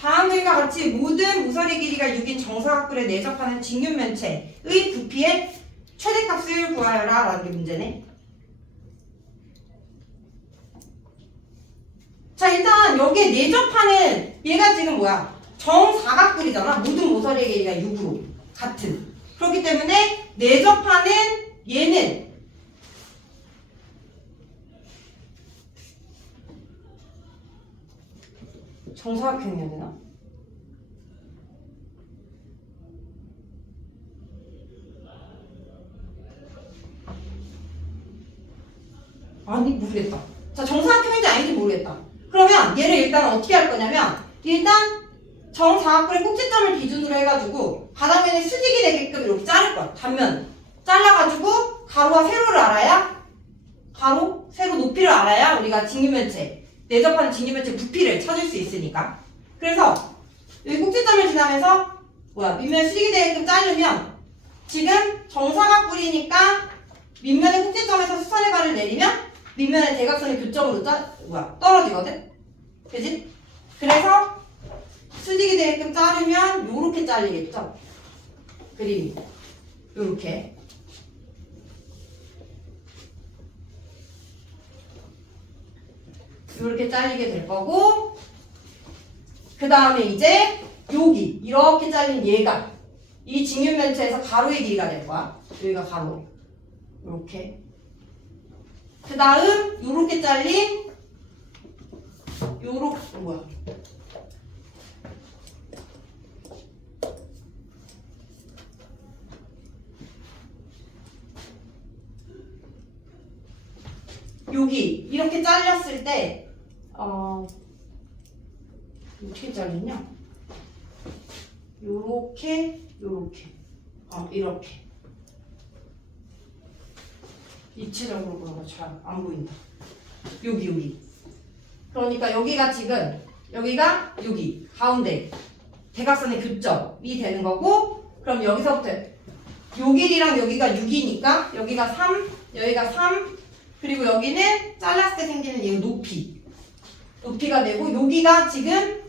다음 그림과 같이 모든 모서리 길이가 6인 정사각뿔에 내접하는 직육면체의 부피의 최대값을 구하여라 라는 게 문제네. 자 일단 여기에 내접하는 얘가 지금 뭐야? 정사각뿔이잖아. 모든 모서리의 길이가 6으로 같은. 그렇기 때문에 내접하는 얘는 정사각형이어야 되나? 아니 모르겠다. 자 정사각형인지 아닌지 모르겠다. 그러면 얘를 일단 어떻게 할 거냐면 일단 정사각뿔의 꼭지점을 기준으로 해가지고 바닥면에 수직이 되게끔 이렇게 자를 거야. 단면 잘라가지고 가로와 세로를 알아야 가로, 세로 높이를 알아야 우리가 직육면체 내접하는 직육면체 부피를 찾을 수 있으니까. 그래서 여기 꼭지점을 지나면서 뭐야 밑면 수직이 되게끔 자르면 지금 정사각뿔이니까 밑면의 꼭지점에서 수선의 발을 내리면 밑면의 대각선이 교점으로 짜, 뭐야 떨어지거든. 그지? 그래서 수직이 되게끔 자르면 요렇게 잘리겠죠. 그림이 요렇게. 요렇게 잘리게 될 거고 그 다음에 이제 여기 이렇게 잘린 얘가 이 직육면체에서 가로의 길이가 될 거야. 여기가 가로. 요렇게. 그 다음 요렇게 잘린 요렇게 뭐야? 여기 이렇게 잘렸을 때 어, 잘렸냐? 요렇게 요렇게 어 이렇게 입체적으로 그런 거잘 안 보인다. 여기 여기. 그러니까 여기가 지금 여기가 여기 가운데 대각선의 교점이 되는 거고 그럼 여기서부터 요 길이랑 여기가 6이니까 여기가 3, 여기가 3 그리고 여기는 잘랐을 때 생기는 이 높이 높이가 되고 여기가 지금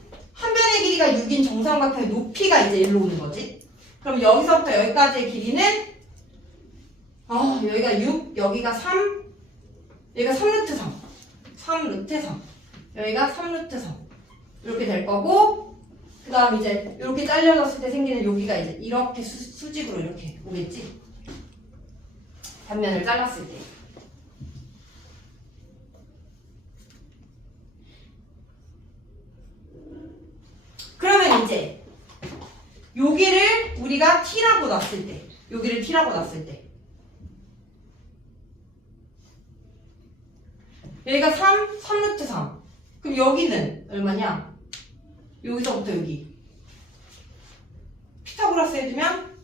한 변의 길이가 6인 정삼각형의 높이가 이제 일로 오는 거지. 그럼 여기서부터 여기까지의 길이는 아 여기가 6, 여기가 3, 여기가 3루트 3, 3루트 3, 여기가 3루트 3 이렇게 될 거고 그 다음 이제 이렇게 잘려졌을 때 생기는 여기가 이제 이렇게 수, 수직으로 이렇게 오겠지. 단면을 잘랐을 때. 그러면 이제 여기를 우리가 t라고 놨을 때. 여기를 t라고 놨을 때. 여기가 3, 3루트 3 그럼 여기는 얼마냐? 여기서부터 여기. 피타고라스 해주면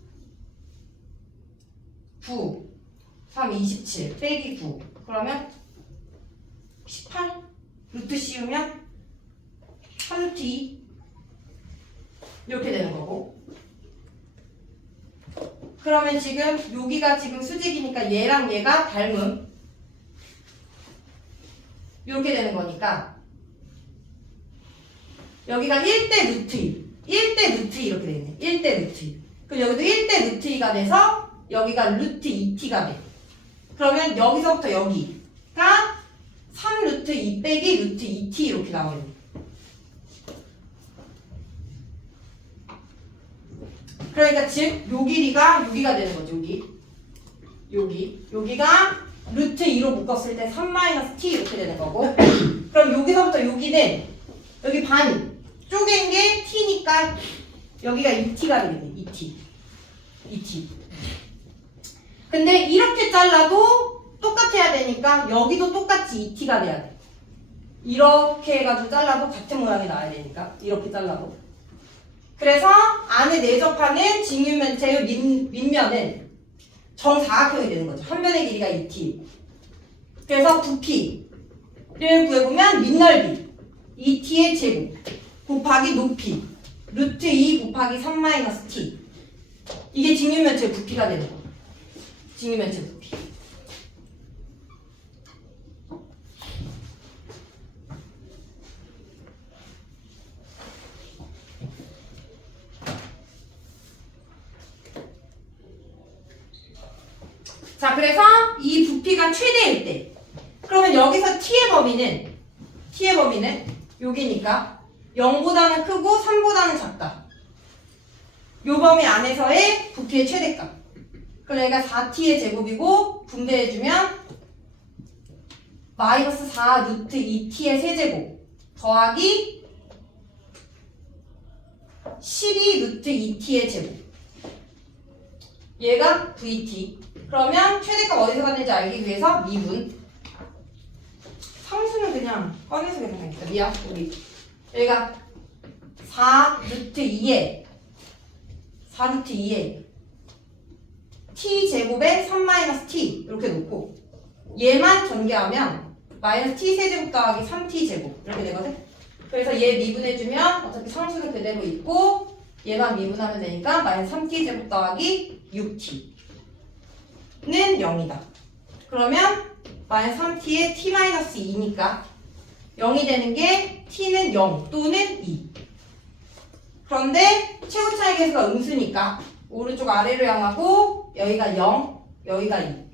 9 3, 27 빼기 9 그러면 18 루트 씌우면 3루트 2 이렇게 되는 거고. 그러면 지금 여기가 지금 수직이니까 얘랑 얘가 닮음 이렇게 되는 거니까 여기가 1대 루트 2 1대 루트 2 이렇게 되네. 1대 루트 2 그럼 여기도 1대 루트 2가 돼서 여기가 루트 2t가 돼. 그러면 여기서부터 여기가 3 루트 2 빼기 루트 2t 이렇게 나오는 거예요 그러니까 즉, 요 길이가 여기가 되는 거죠, 여기. 여기. 여기가 루트 2로 묶었을 때 3-t 이렇게 되는 거고. 그럼 여기서부터 여기는 여기 반 쪼갠 게 t니까 여기가 2t가 되겠네, 2t. 2t. 근데 이렇게 잘라도 똑같아야 되니까 여기도 똑같이 2t가 돼야 돼. 이렇게 해가지고 잘라도 같은 모양이 나와야 되니까. 이렇게 잘라도. 그래서 안에 내접하는 직육면체의 밑, 밑면은 정사각형이 되는 거죠. 한 면의 길이가 2t. 그래서 부피를 구해보면 밑넓이 2t의 제곱 곱하기 높이 루트 2 곱하기 3 t 이게 직육면체의 부피가 되는 거예요. 직육면체 부피. 자, 그래서 이 부피가 최대일 때. 그러면 여기서 t의 범위는 t의 범위는 여기니까 0보다는 크고 3보다는 작다. 요 범위 안에서의 부피의 최대값. 그럼 얘가 4t의 제곱이고 분배해주면 마이너스 4 루트 2t의 세제곱 더하기 12 루트 2t의 제곱. 얘가 vt. 그러면 최대값 어디서 갔는지 알기 위해서 미분. 상수는 그냥 꺼내서 계산하겠다. 미안, 우리. 여기가 4 루트 2에 4 루트 2에 t 제곱에 3 마이너스 t 이렇게 놓고 얘만 전개하면 마이너스 t 세제곱 더하기 3t 제곱 이렇게 되거든. 그래서 얘 미분해주면 어차피 상수는 그대로 있고 얘만 미분하면 되니까 마이너스 3t 제곱 더하기 6t는 0이다. 그러면 마이너스 3t에 t 마이너스 2니까 0이 되는 게 t는 0 또는 2. 그런데 최고 차이 계수가 음수니까 오른쪽 아래로 향하고 여기가 0, 여기가 2.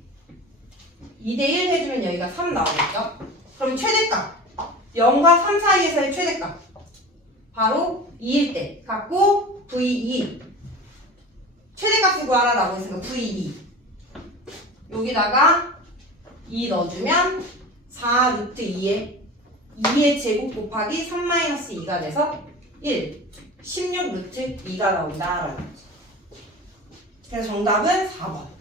2대 1 해주면 여기가 3 나오겠죠? 그럼 최대값 0과 3 사이에서의 최대값 바로 2일 때 갖고 V2 최대값을 구하라라고 했으니까 V2 여기다가 2 넣어주면 4 루트 2에 2의 제곱 곱하기 3 마이너스 2가 돼서 1 16 루트 2가 나온다라는 거지. 그래서 정답은 4번.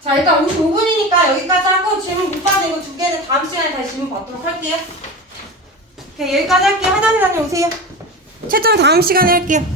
자 일단 55분이니까 여기까지 하고 질문 못 받은 거두 개는 다음 시간에 다시 질문 받도록 할게요. 오케이 여기까지 할게요. 화장실 다녀오세요 채점 다음 시간에 할게요